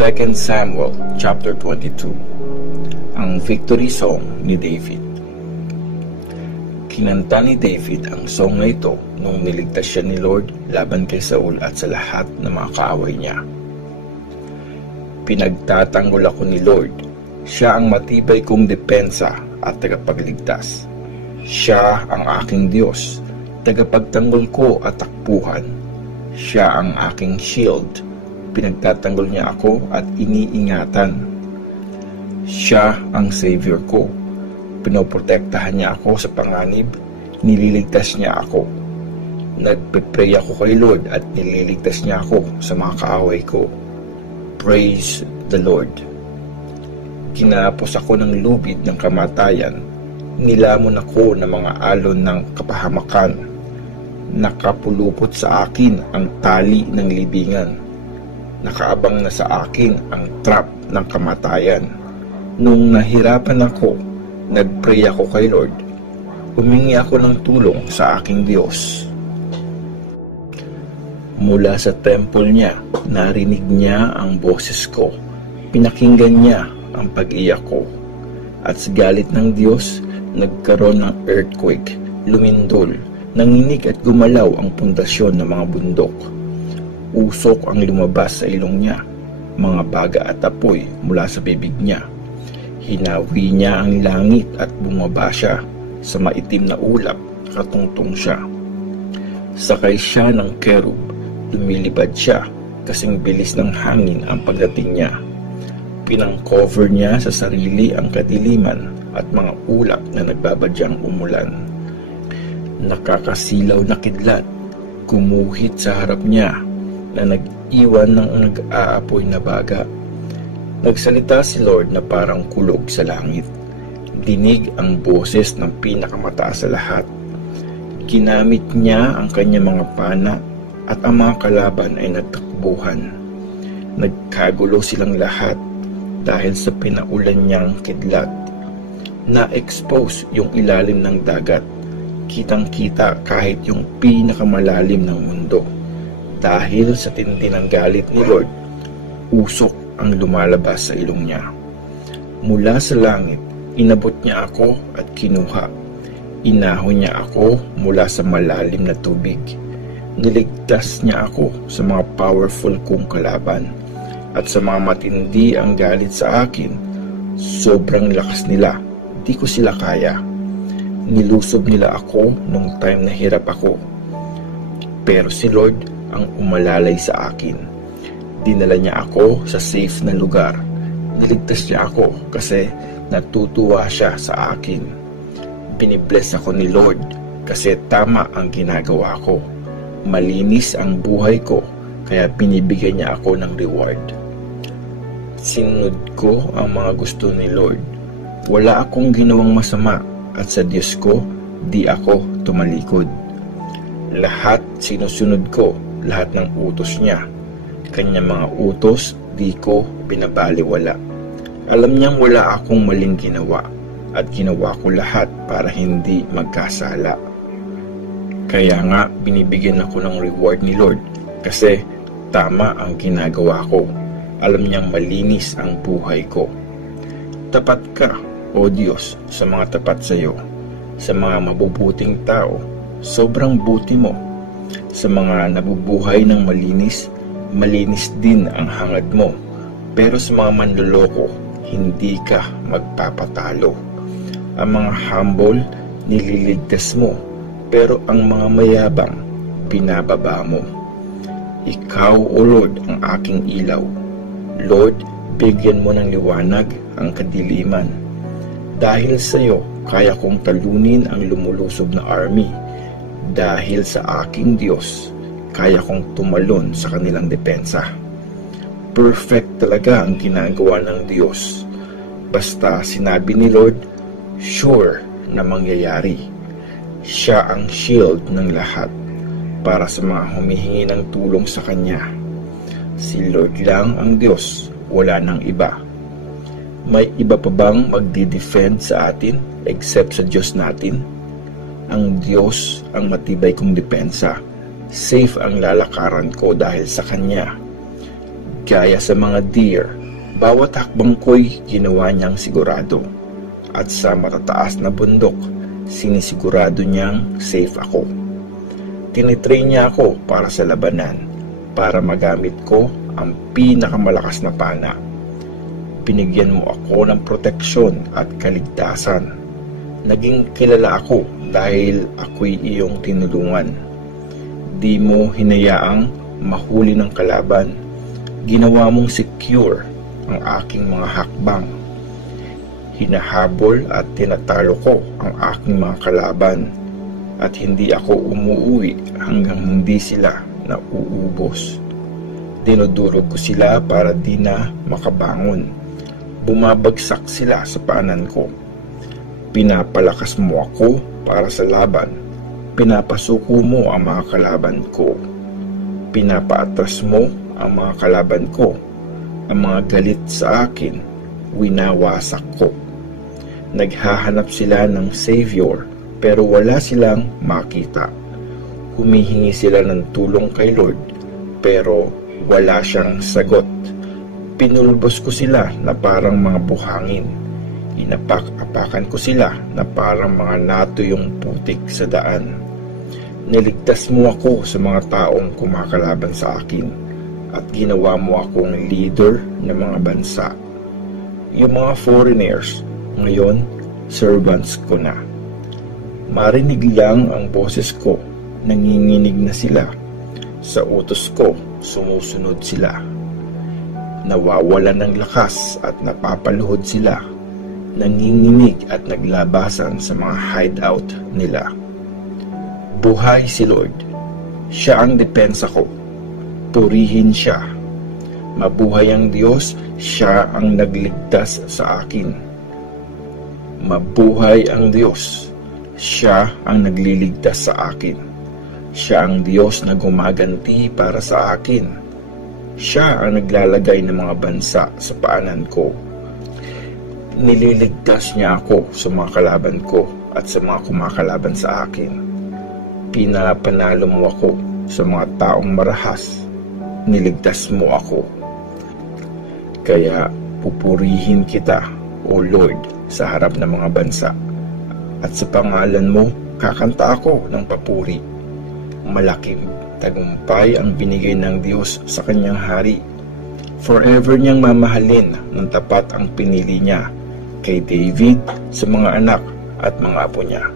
2 Samuel chapter 22. Ang victory song ni David. Kinanta ni David ang song na ito nung niligtas siya ni Lord laban kay Saul at sa lahat ng mga kaaway niya. Pinagtatanggol ako ni Lord, siya ang matibay kong depensa at tagapagligtas. Siya ang aking Diyos, tagapagtanggol ko at takbuhan. Siya ang aking shield, pinagtatanggol niya ako at iniingatan. Siya ang Savior ko, pinoprotektahan niya ako sa panganib, nililigtas niya ako. Nagpe-pray ako kay Lord at nililigtas niya ako sa mga kaaway ko. Praise the Lord. Kinapos ako ng lubid ng kamatayan, nilamon ako ng mga alon ng kapahamakan. Nakapulupot sa akin ang tali ng libingan. Nakaabang na sa akin ang trap ng kamatayan. Nung nahirapan ako, nagpray ako kay Lord. Humingi ako ng tulong sa aking Diyos. Mula sa temple niya, narinig niya ang boses ko. Pinakinggan niya ang pag-iyak ko. At sa galit ng Diyos, nagkaroon ng earthquake, lumindol, nanginig at gumalaw ang pundasyon ng mga bundok. Usok ang lumabas sa ilong niya, mga baga at apoy mula sa bibig niya. Hinawi niya ang langit at bumaba siya, sa maitim na ulap katungtong siya. Sakay siya ng kerub, lumilipad siya, kasing bilis ng hangin ang pagdating niya. Pinang-cover niya sa sarili ang kadiliman at mga ulap na nagbabadyang umulan. Nakakasilaw na kidlat, gumuhit sa harap niya, na nag-iwan ng nag-aapoy na baga. Nagsalita si Lord na parang kulog sa langit. Dinig ang boses ng pinakamataas sa lahat. Ginamit niya ang kanyang mga pana at ang mga kalaban ay nagtakbuhan. Nagkagulo silang lahat dahil sa pinaulan niyang kidlat. Na-expose yung ilalim ng dagat. Kitang-kita kahit yung pinakamalalim ng mundo. Dahil sa tindi ng galit ni Lord, usok ang lumalabas sa ilong niya. Mula sa langit, inabot niya ako at kinuha. Inahon niya ako mula sa malalim na tubig. Niligtas niya ako sa mga powerful kong kalaban. At sa mga matindi ang galit sa akin, sobrang lakas nila, di ko sila kaya. Nilusob nila ako nung time na hirap ako. Pero si Lord ang umalalay sa akin. Dinala niya ako sa safe na lugar. Niligtas niya ako kasi natutuwa siya sa akin. Binibless ako ni Lord kasi tama ang ginagawa ko. Malinis ang buhay ko kaya binibigyan niya ako ng reward. Sinunod ko ang mga gusto ni Lord. Wala akong ginawang masama at sa Diyos ko di ako tumalikod. Lahat sinusunod ko, lahat ng utos niya. Kanyang mga utos, di ko binabaliwala. Alam niyang wala akong maling ginawa at ginawa ko lahat para hindi magkasala. Kaya nga binibigyan ako ng reward ni Lord kasi tama ang ginagawa ko. Alam niyang malinis ang buhay ko. Tapat ka, O Diyos, sa mga tapat sa iyo. Sa mga mabubuting tao, sobrang buti mo. Sa mga nabubuhay ng malinis, malinis din ang hangad mo. Pero sa mga manloloko, hindi ka magpapatalo. Ang mga humble, nililigtas mo. Pero ang mga mayabang, binababa mo. Ikaw, O Lord, ang aking ilaw. Lord, bigyan mo ng liwanag ang kadiliman. Dahil sa iyo, kaya kong talunin ang lumulusob na army. Dahil sa aking Diyos, kaya kong tumalon sa kanilang depensa. Perfect talaga ang ginagawa ng Diyos. Basta sinabi ni Lord, sure na mangyayari. Siya ang shield ng lahat para sa mga humihingi ng tulong sa Kanya. Si Lord lang ang Diyos, wala nang iba. May iba pa bang magdi-defend sa atin except sa Diyos natin? Ang Diyos ang matibay kong depensa. Safe ang lalakaran ko dahil sa Kanya. Gaya sa mga deer, bawat hakbang ko'y ginawa niyang sigurado. At sa matataas na bundok, sinisigurado niyang safe ako. Tinitrain niya ako para sa labanan, para magamit ko ang pinakamalakas na pana. Binigyan mo ako ng proteksyon at kaligtasan. Naging kilala ako dahil ako'y iyong tinulungan. Di mo hinayaang mahuli ng kalaban. Ginawa mong secure ang aking mga hakbang. Hinahabol at tinatalo ko ang aking mga kalaban. At hindi ako umuuwi hanggang hindi sila nauubos. Dinudurog ko sila para di na makabangon. Bumabagsak sila sa paanan ko. Pinapalakas mo ako para sa laban. Pinapasuko mo ang mga kalaban ko. Pinapaatras mo ang mga kalaban ko. Ang mga galit sa akin, winawasak ko. Naghahanap sila ng savior, pero wala silang makita. Humihingi sila ng tulong kay Lord, pero wala siyang sagot. Pinulbos ko sila na parang mga buhangin. Inapak-apakan ko sila na parang mga natuyong putik sa daan. Niligtas mo ako sa mga taong kumakalaban sa akin at ginawa mo akong leader ng mga bansa. Yung mga foreigners, ngayon, servants ko na. Marinig lang ang boses ko, nanginginig na sila. Sa utos ko, sumusunod sila. Nawawalan ng lakas at napapaluhod sila. Nanginginig at naglabasan sa mga hideout nila. Buhay si Lord. Siya ang depensa ko. Purihin siya. Mabuhay ang Diyos, siya ang nagligtas sa akin. Mabuhay ang Diyos, siya ang nagliligtas sa akin. Siya ang Diyos na gumaganti para sa akin. Siya ang naglalagay ng mga bansa sa paanan ko. Nililigtas niya ako sa mga kalaban ko at sa mga kumakalaban sa akin. Pinapanalo mo ako sa mga taong marahas. Niligtas mo ako. Kaya pupurihin kita, O Lord, sa harap ng mga bansa. At sa pangalan mo, kakanta ako ng papuri. Malaking tagumpay ang binigay ng Diyos sa kanyang hari. Forever niyang mamahalin ng tapat ang pinili niya kay David sa mga anak at mga apo niya.